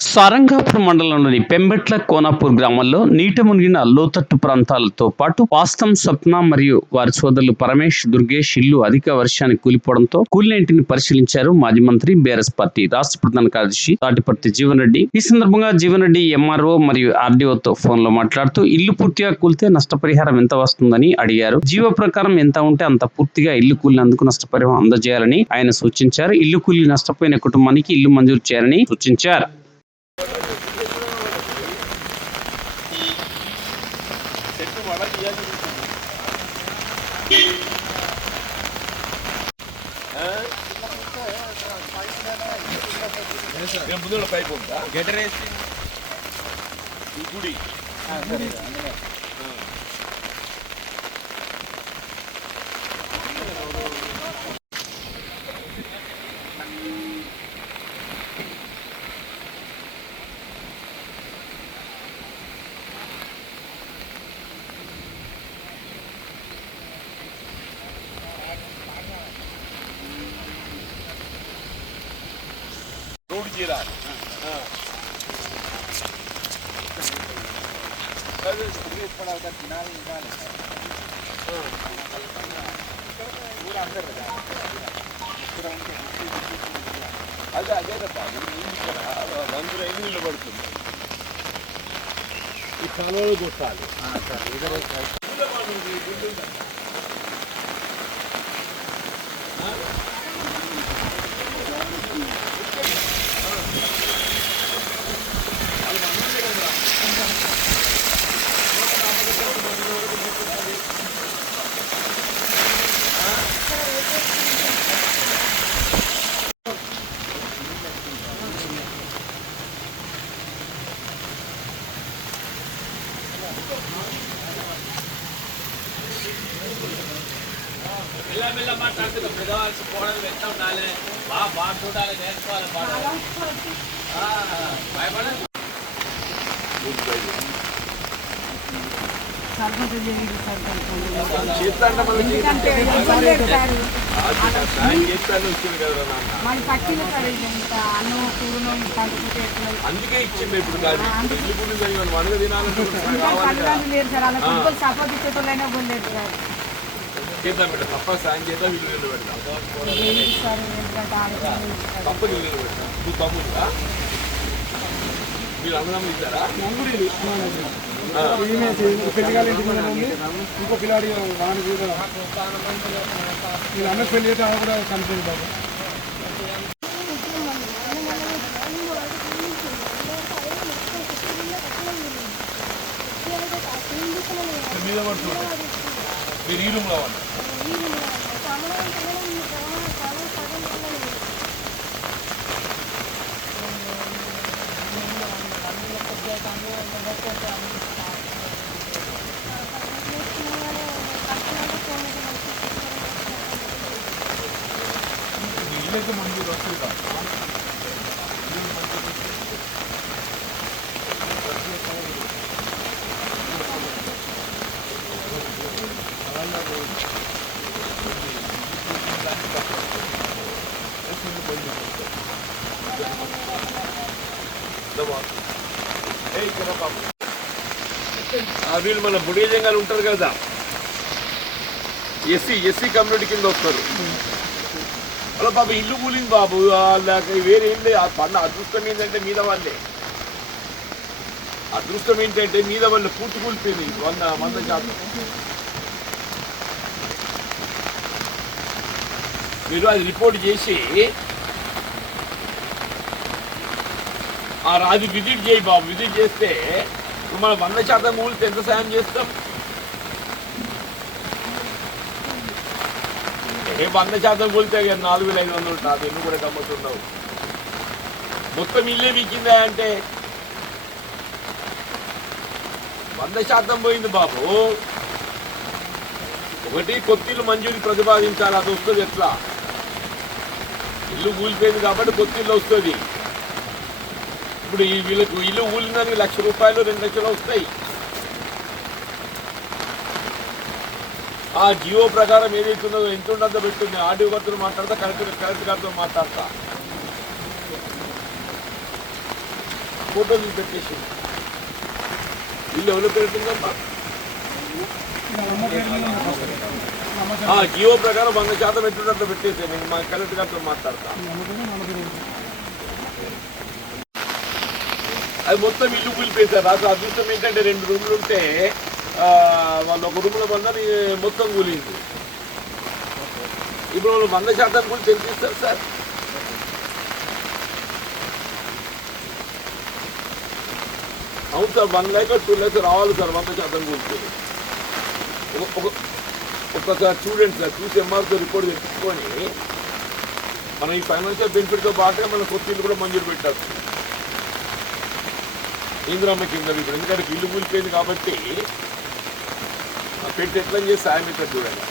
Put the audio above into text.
సారంగాపూర్ మండలంలోని పెంబెట్ల కోనాపూర్ గ్రామంలో నీట మునిగిన లోతట్టు ప్రాంతాలతో పాటు వాస్తం స్వప్న మరియు వారి సోదరులు పరమేష్ దుర్గేష్ ఇల్లు అధిక వర్షానికి కూలిపోవడంతో కూలిన ఇంటిని పరిశీలించారు మాజీ మంత్రి బీఆర్ఎస్ పార్టీ రాష్ట్ర ప్రధాన కార్యదర్శి తాటిపర్తి జీవన్ రెడ్డి. ఈ సందర్భంగా జీవన్ రెడ్డి ఎంఆర్ఓ మరియు ఆర్డీఓతో ఫోన్ లో మాట్లాడుతూ ఇల్లు పూర్తిగా కూలితే నష్టపరిహారం ఎంత వస్తుందని అడిగారు. జీవో ప్రకారం ఎంత ఉంటే అంత పూర్తిగా ఇల్లు కూలినందుకు నష్టపరిహారం అందజేయాలని ఆయన సూచించారు. ఇల్లు కూలి నష్టపోయిన కుటుంబానికి ఇల్లు మంజూరు చేయాలని సూచించారు. ముందు పైపు ఉందా గెటర్ వేసి ఈ గుడి रोड जीरा అదే అదే తప్ప అందరూ ఎన్ని పడుతుంది ఈ కాలువలు కొట్టాలి మెల్ల మాట్లాడుతున్నాం పెద్దవాళ్ళకి పోవడం వెళ్తా ఉండాలి బాగా చూడాలి నేర్చుకోవాలి భయపడ అందుకే ఇచ్చింది ఇప్పుడు కాదు మనగా తినాలంటే చేద్దాం బిడ్డ తప్ప సాయం చేద్దాం ఇల్లు పెడతాం తప్ప ఇల్లు పెడతాం నువ్వు తమ్ముడుగా మీరు అన్నదమ్ములు ఇస్తారా ఇంకో పిల్లాడి మీరు అన్న పెళ్లి అయితే కూడా కనిపించింది బాబు మీద పడుతుంది మీరు ఈ రూమ్లో వాళ్ళు ఇల్లైతే మంచి వస్తుంది కాదు వీళ్ళు మన బుడిజంగాలు ఉంటారు కదా ఎస్సీ కమ్యూనిటీ కింద వస్తారు అలా బాబు ఇల్లు కూలింది బాబు వాళ్ళకి వేరే ఏం లేదు పన్న అదృష్టం ఏంటంటే మీద వాళ్ళే అదృష్టం ఏంటంటే మీద వాళ్ళు పూర్తి కూలిపోయింది 100% మీరు అది రిపోర్ట్ చేసి ఆ రాజు విజిట్ చేయి బాబు విజిట్ చేస్తే మనం 100% కూలితే ఎంత సాయం చేస్తాం 100% కూలితే 4500 ఉంటుంది ఎన్ని కూడా గమ్మతుండవు మొత్తం ఇల్లే వీకిందా అంటే 100% పోయింది బాబు. ఒకటి కొత్త ఇల్లు మంజూరు ప్రతిపాదించాలి, అది వస్తుంది. ఎట్లా ఇల్లు కూలిపోయింది కాబట్టి కొత్త ఇల్లు వస్తుంది. ఇప్పుడు ఈ వీళ్ళకు ఇల్లు కూలిందానికి 1,00,000 రూపాయలు 2 లక్షలు వస్తాయి. ఆ జియో ప్రకారం ఏదైతుందో ఎంత ఉండదో పెట్టుంది. ఆర్డీఓ గారితో మాట్లాడతా, కలెక్టర్ గారితో మాట్లాడతా. ఫోటోలు పెట్టేసి ఇల్లు ఎవరో పెడుతుందమ్మా జియో ప్రకారం 100% పెట్టున్నట్లు పెట్టేసి నేను మా కలెక్టర్ గారితో మాట్లాడతా. అది మొత్తం ఇల్లు కూలిపోయింది. అసలు అదృష్టం ఏంటంటే 2 రూములు ఉంటే వాళ్ళు ఒక రూమ్లో బందని మొత్తం కూలింది. ఇప్పుడు వాళ్ళు 100% కూలి తెలిపిస్తారు సార్. అవును సార్, 1 lakh 2 lakhs రావాలి సార్ 100% కూలిపోయింది. ఒక్కసారి చూడండి సార్, చూసి ఎంఆర్తో రిపోర్ట్ తెచ్చుకొని మనం ఈ ఫైనాన్షియల్ బెనిఫిట్తో పాటుగా మనం కొత్త ఇల్లు కూడా మంజూరు పెట్టచ్చు ఇందిరమ్మ కింద. ఇప్పుడు ఎందుకంటే ఇల్లు కూలిపోయింది కాబట్టి పెట్టి ఎట్లా చేసి సాయం ఇక్కడ చూడండి.